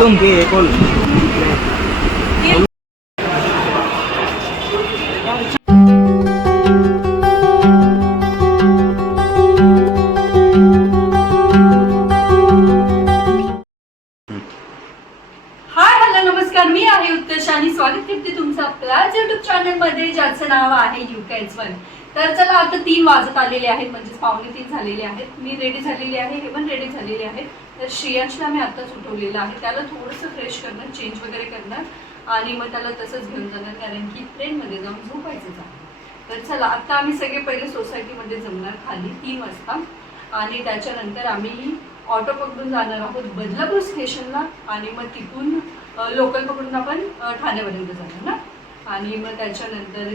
तुम के बोल मी आहे उत्कर्ष आणि स्वागत करते तुमचं आपल्या YouTube चॅनल मध्ये ज्याचं नाव आहे UK1. तर चला आता 3 वाजत आलेले आहेत म्हणजे 2:45 झालेले आहेत. मी रेडी झालेली आहे, हे पण रेडी झालेले आहे. तर श्रेयांशला मी आताच उठवलेलं आहे. त्याला थोडंसं फ्रेश करणार, चेंज वगैरे करणार आणि मग त्याला तसंच घेऊन जाणार कारण की ट्रेनमध्ये जाऊन झोपायचंच आहे. तर चला आता आम्ही सगळे पहिले सोसायटीमध्ये जमणार खाली 3 वाजता आणि त्याच्यानंतर आम्ही ऑटो पकडून जाणार आहोत बदलापूर स्टेशनला आणि मग तिथून लोकल पकडून आपण ठाण्यापर्यंत जाणार ना आणि मग त्याच्यानंतर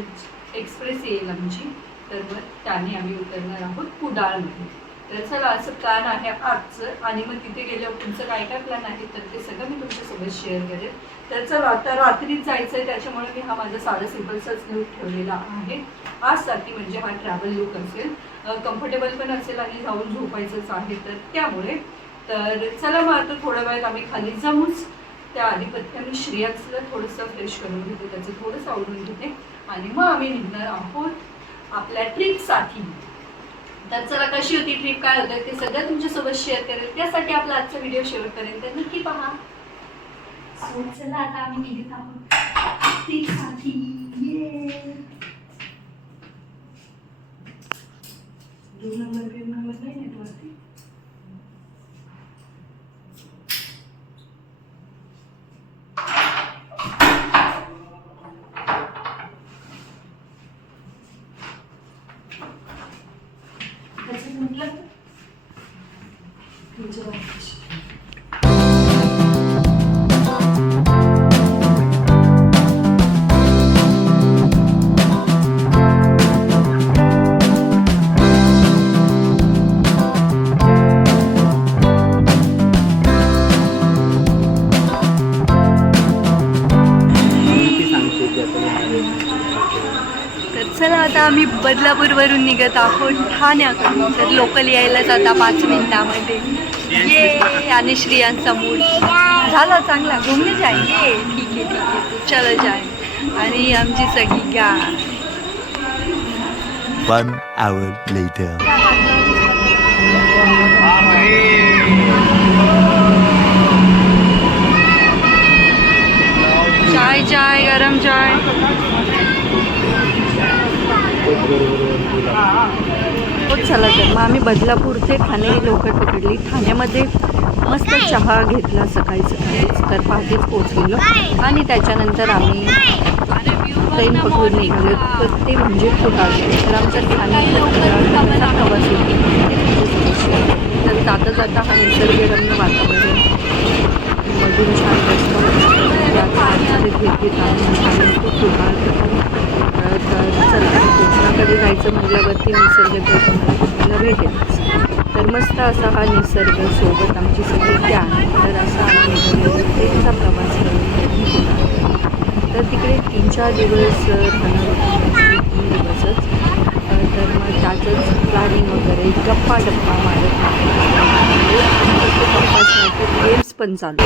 एक्सप्रेस येईल आमची. तर मग त्याने आम्ही उतरणार आहोत कुडाळमध्ये. तर चला असं प्लॅन आहे आजचं आणि मग तिथे गेल्यावर तुमचं काय काय प्लॅन आहे तर ते सगळं मी तुमच्यासोबत शेअर करेन. तर चला आता रात्रीच जायचं आहे त्याच्यामुळे मी हा माझा साधा सिम्पलचाच लूक ठेवलेला आहे आजसाठी. म्हणजे हा ट्रॅव्हल लूक असेल, कम्फर्टेबल पण असेल आणि जाऊन झोपायचंच आहे तर त्यामुळे. तर चला मग आता थोड्या वेळात आम्ही खाली जाऊच. त्या आधी मी श्रेयांशला थोडंसं फ्रेश करून घेते, त्याचं थोडंसं आवडून घेते आणि मग आम्ही निघणार आहोत आपल्या ट्रिपसाठी. तर चला कशी होती ट्रिप, काय होतं ते सगळं तुमच्यासोबत शेअर करेल. त्यासाठी आपला आजचा व्हिडिओ शेवटपर्यंत नक्की पहा. सो चला आता आम्ही निघत आहोत ट्रिपसाठी. दोन नंबर नाही नेटवरती. चला आता आम्ही बदलापूरवरून निघत आहोत ठाण्याकडून. तर लोकल यायलाच आता 5 मिनिटामध्ये. ये आणि श्रेयांचा मूड झाला चांगला. घुमने जाएंगे, ठीक आहे चलो जाए. आणि आमची सगळी गाय. 1 hour later. चाय गरम चाय. चला तर मग आम्ही बदलापूर ते ठाणे लोकल पकडली. ठाण्यामध्ये मस्त चहा घेतला सकाळीच. तर पहाटेच पोचलेलो आणि त्याच्यानंतर आम्ही ट्रेन पकडून निघालो. तर ते म्हणजे कुडाळ. तर आमचा ठाण्याचा प्रवास होता. तर जाता जाता हा निसर्गरम्य वातावरण मधून छान रस्ता घेत आणि कुडाळ. तर कोकणाकडे जायचं म्हटल्यावरती निसर्ग भेटेल. तर मस्त असा हा निसर्ग सोबत आमची सगळी गॅंग. तर असा आम्ही ट्रेनचा प्रवास करतो. तर तिकडे 3-4 दिवस राहणार होतो, 3 दिवसच. तर मग त्याचंच प्लॅनिंग वगैरे गप्पा मारत गेम्स पण चालू.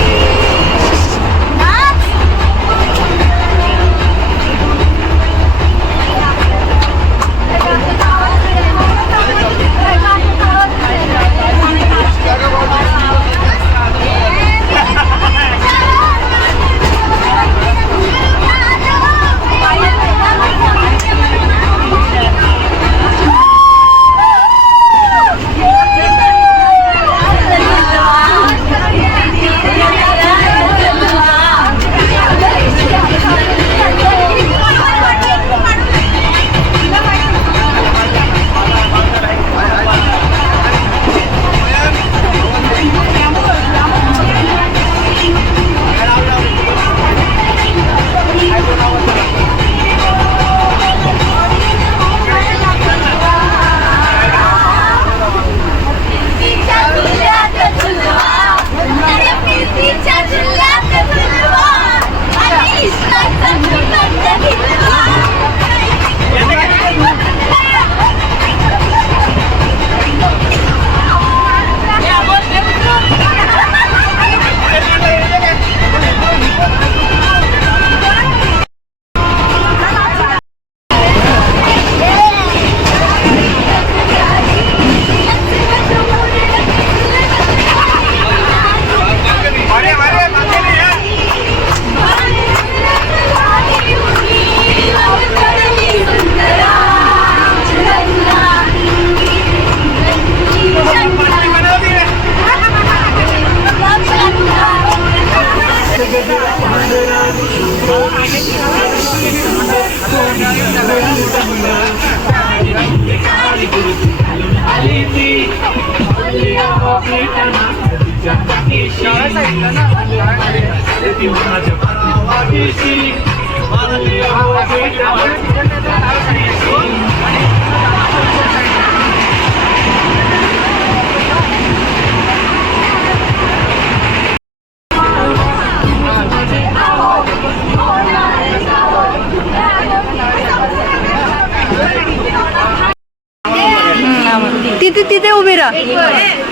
तिथे तिथे उभी राहा.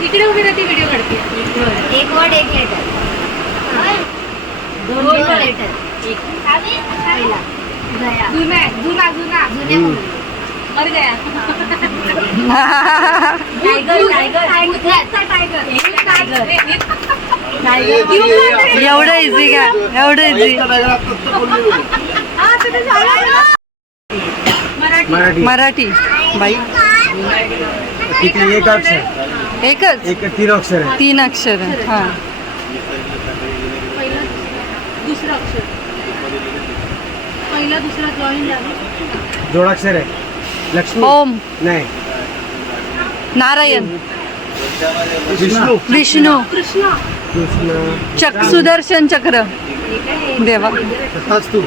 इकडे उभी राहते व्हिडिओ काढते. एक वर्ड एक लेटर. दोन लेटर. एक पहिला गया. जुना जुना जुना जुन्या मुली. मर गया. Tiger tiger tiger tiger tiger. एवढं इझी का? एवढं इझी. मराठी बाई. किती एक अक्षर एकच एक 3 अक्षर आहे. 3 अक्षर. हा पहिलं दुसरं अक्षर. पहिला दुसरा जॉईन झालं. जोडाक्षर आहे. लक्ष्मी ओम. नाही. नारायण. विष्णू विष्णू. कृष्ण. कृष्ण सुदर्शन चक्र. देवा. तथास्तु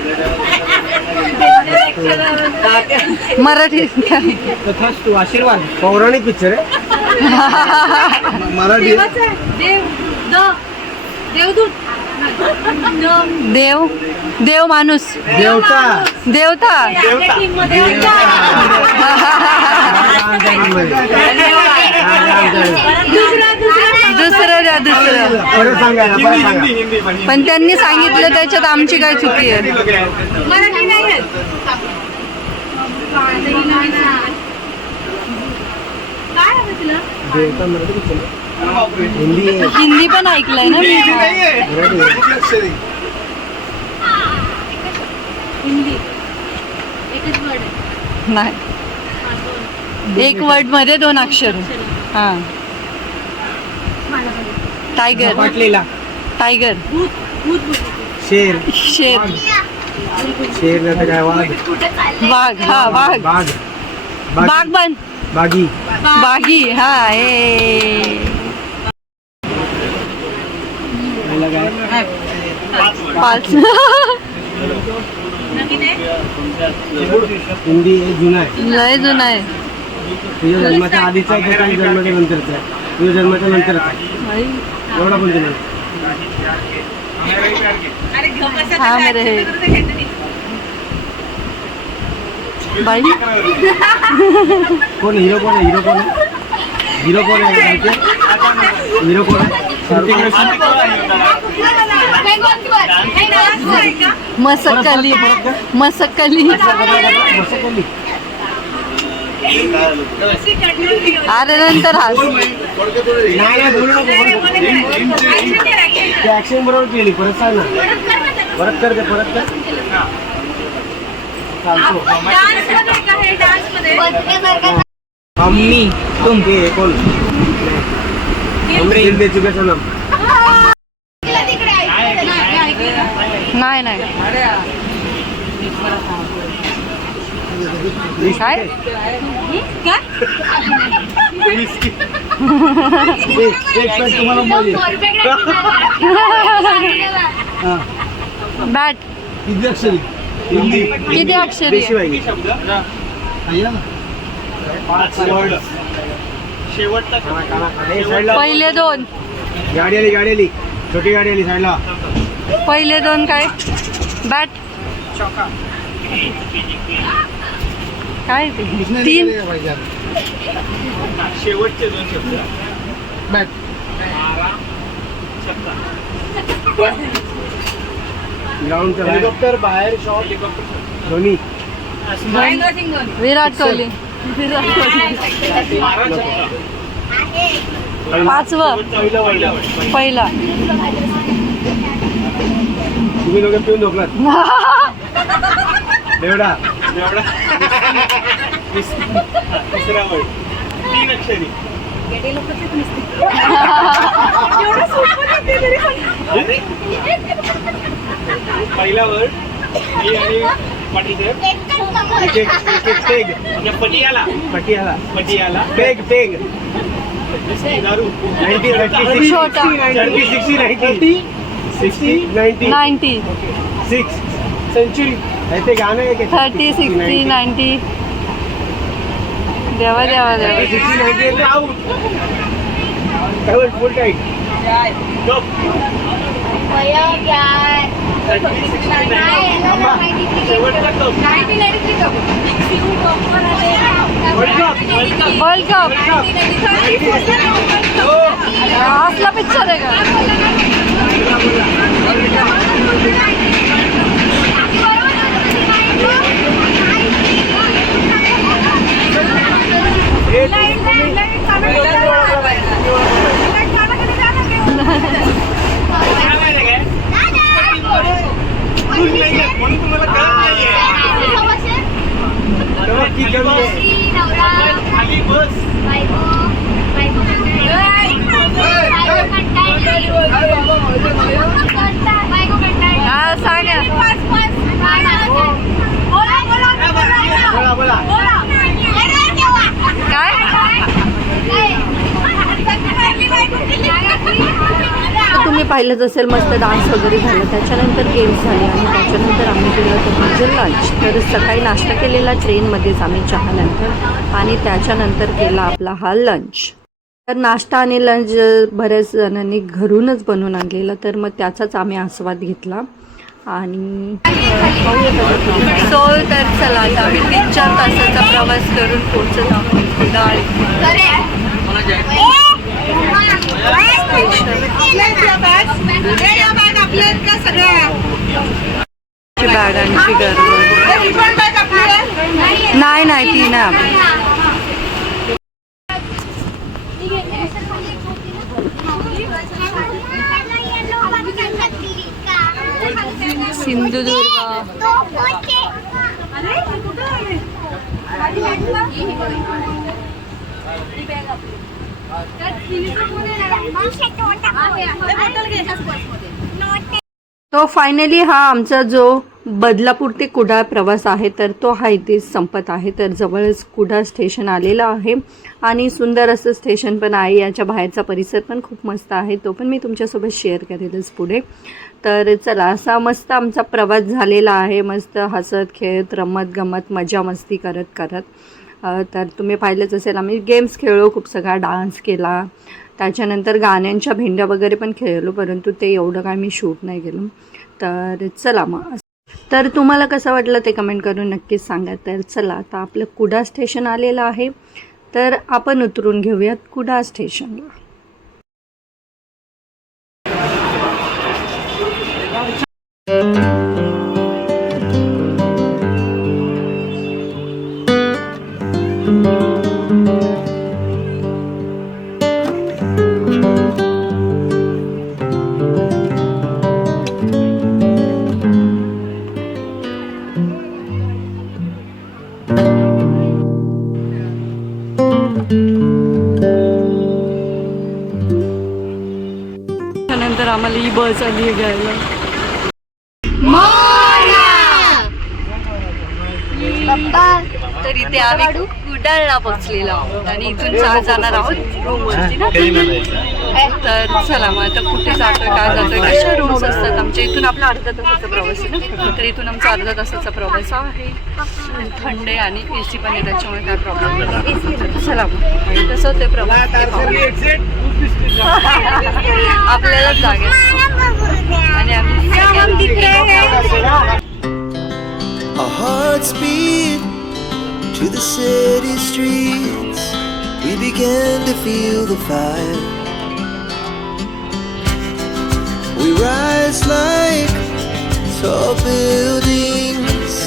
मराठी. तथास्तु आशीर्वाद. पौराणिक पिक्चर आहे. मराठी देवाचं आहे. देवदूत. देव. देव माणूस. देवता देवता. दुसरं द्या दुसरं. परत सांगायला परत सांगा. पण त्यांनी सांगितलं त्याच्यात आमची काय चुकी आहे? मराठी नाही आहे. काय हवं तुला? देवता मराठी पिक्चर आहे. हिंदी आहे. हिंदी पण ऐकलंय ना मी. हिंदी. एकच वर्ड आहे. नाही. एक वर्ड मध्ये 2 अक्षर. हा. टायगर. पाटलेला. टायगर. भूत भूत भूत. शेर. शेर. शेर नाही तर काय वाघ. वाघ. हा वाघ. बाग. बागबन. बागी. बागी. हा ए. पाच. नवीन आहे. हिंदी आहे. जुना आहे. लय जुना आहे. तुझ्या जन्माच्या आधीचा आहे का जन्माच्या नंतरचा आहे? तुझ्या जन्माच्या नंतरचा आहे. एवढा पण जुना आहे. अरे गप्प बसा. हा मेरे हे. बाई. कोण हिरो कोण आहे? हिरो कोण आहे? हिरो कोण आहे? हिरो कोण आहे? ऋतिक रोशन. मसकली. मसकली. मसकली. अरे नंतर हास. नाही बोलू नको. ते ऍक्शन बरोबर केली. परत सांग ना. परत कर ते. परत कर. चालतो. अम्मी तुम हे कोण? दिल दे चुके सनम. नाही नाही. काय? एक पॉईंट तुम्हाला मिळेल. बॅट. किती अक्षरी? हिंदी. किती अक्षरी आहे? देशीबाई. शेवटचा पहिले 2. गाडी आली. गाडी आली. छोटी गाडी आली साईडला. पहिले 2 काय? बॅट. काय ते? 3. शेवटचे 2 शब्द. बॅट. ग्राउंडचा हेलिकॉप्टर बाहेर. शॉट. धोनी. विराट कोहली. 5वं. पहिला. तुम्ही लोक पिऊन झोपलात. देवडा. तिसरा वर्ड 3 अक्षरी. पहिला वर्ड मी आणि पाटील साहेब. एक peg. Patiala. Patiala. Patiala. Peg. Peg. छोटा 90 सेंचुरी ते गाणं आहे 30 60 90 देवा देवा देवा 60 90 आउट फुल टाईट वर्ल्ड कप असला पिक्चर आहे का तुम्ही पाहिलंच असेल मस्त डान्स वगैरे झालं त्याच्यानंतर गेम्स झाले आणि त्याच्यानंतर आम्ही केलं तर म्हणजे लंच तर सकाळी नाश्ता केलेला ट्रेनमध्येच आम्ही चहानंतर आणि त्याच्यानंतर केला आपला हा लंच तर नाश्ता आणि लंच बऱ्याच जणांनी घरूनच बनवून आणलेलं तर मग त्याचाच आम्ही आस्वाद घेतला आणि सो तर चला आता आम्ही 3-4 तासाचा प्रवास करून पोहोचत आहोत कुडाळ बॅगांची गरज नाही ती नाही सिंधुदुर्ग तो फायनली हा आमचा जो बदलापूर ते कुडाळ प्रवास आहे तर तो हा इथेच संपत आहे तर जवळच कुडाळ स्टेशन आलेलं आहे आणि सुंदर असं स्टेशन पण आहे याच्या बाहेरचा परिसर पण खूप मस्त आहे तो पण मी तुमच्यासोबत शेअर करेलच पुढे तर चला असा मस्त आमचा प्रवास झालेला आहे मस्त हसत खेळत रमत गमत मजा मस्ती करत तर तुम्ही पाहिलंच असेल आम्ही गेम्स खेळलो खूप सगळा डान्स केला त्याच्यानंतर गाण्यांच्या भेंड्या वगैरे पण खेळलो परंतु ते एवढं काय मी शूट नाही केलं तर चला मग तर तुम्हाला कसं वाटलं ते कमेंट करून नक्कीच सांगा तर चला आता आपलं कुडाळ स्टेशन आलेलं आहे तर आपण उतरून घेऊयात कुडाळ स्टेशनला त्यानंतर आम्हाला ही बस आली घ्यायला तर इथे आम्ही कुडाळला पोचलेलो आहोत आणि इथून चालत जाणार आहोत रूमवरती ना तर चला मग आता कुठे जातोय काय जातोय कशा रूम्स असतात आमच्या इथून आपला अर्धा तासाचा प्रवास आहे ना तर इथून आमचा अर्धा तासाचा प्रवास आहे थंड आहे आणि AC पण आहे त्याच्यामुळे काय प्रॉब्लेम नाही चला मग कसं होते प्रवास आपल्याला जागे आणि आम्ही Our hearts beat to the city streets. We began to feel the fire. We rise like tall buildings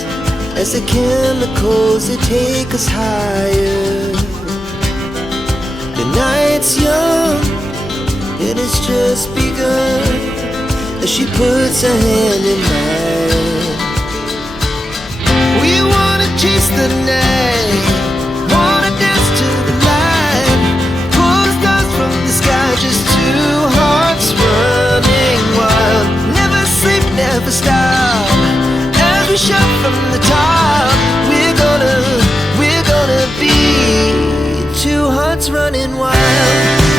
as the chemicals they take us higher. The night's young and it's just begun as she puts her hand in mine. We wanna chase the night, wanna dance to the light, pull the stars from the sky, just two hearts running wild. Never sleep, never stop, as we shout from the top. We're gonna be two hearts running wild.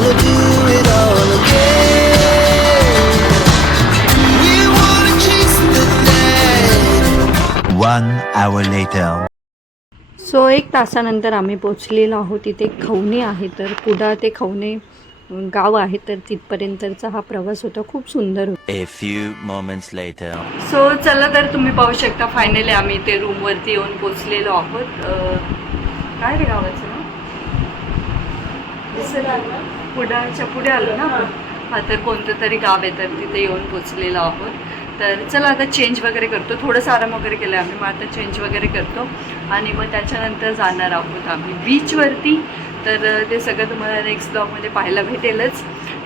wanna do it all again. You wanna chase the night. 1 hour later. So 1 तासानंतर आम्ही पोचलेलो आहोत. इथे खवणे आहे, तर कुडाळ ते खवणे गाव आहे, तर तिथपर्यंतचा हा प्रवास होता. खूप सुंदर होता. A few moments later. So चला तर तुम्ही पाहू शकता फायनली आम्ही इथे रूमवरती येऊन पोचलेलो आहोत. काय रे गावाचं ना कुडाळच्या पुढे आलो ना आपण. हा तर कोणतं तरी गाव आहे, तर तिथे येऊन पोचलेलो आहोत. तर चला आता चेंज वगैरे करतो. थोडंसं आराम वगैरे केलं आम्ही, मग आता चेंज वगैरे करतो आणि मग त्याच्यानंतर जाणार आहोत आम्ही बीचवरती. तर ते सगळं तुम्हाला नेक्स्ट ब्लॉगमध्ये पाहायला भेटेलच.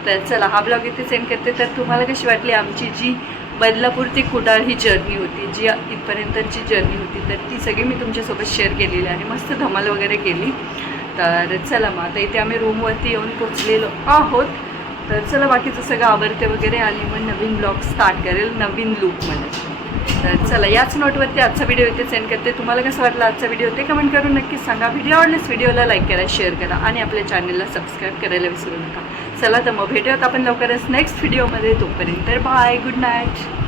तर चला हा ब्लॉग इथे सेंड करते. तर तुम्हाला कशी वाटली आमची जी बदलापूर ते कुडाळ ही जर्नी होती, जी इथपर्यंतची जर्नी होती, तर ती सगळी मी तुमच्यासोबत शेअर केलेली आहे. मस्त धमाल वगैरे केली. तर चला मग आता इथे आम्ही रूमवरती येऊन पोचलेलो आहोत. तर चला बाकीचं सगळं आवडते वगैरे आणि मग नवीन ब्लॉग स्टार्ट करेल नवीन लूकमध्ये. तर चला याच नोटवरती आजचा व्हिडिओ इथे सेंड करते. तुम्हाला कसं वाटलं आजचा व्हिडिओ ते कमेंट करून नक्कीच सांगा. व्हिडिओ आवडल्यास व्हिडिओला लाईक करा, शेअर करा आणि आपल्या चॅनलला सबस्क्राईब करायला विसरू नका. चला तर मग भेटूयात आपण लवकरच नेक्स्ट व्हिडिओमध्ये. तोपर्यंत बाय, गुड नाईट.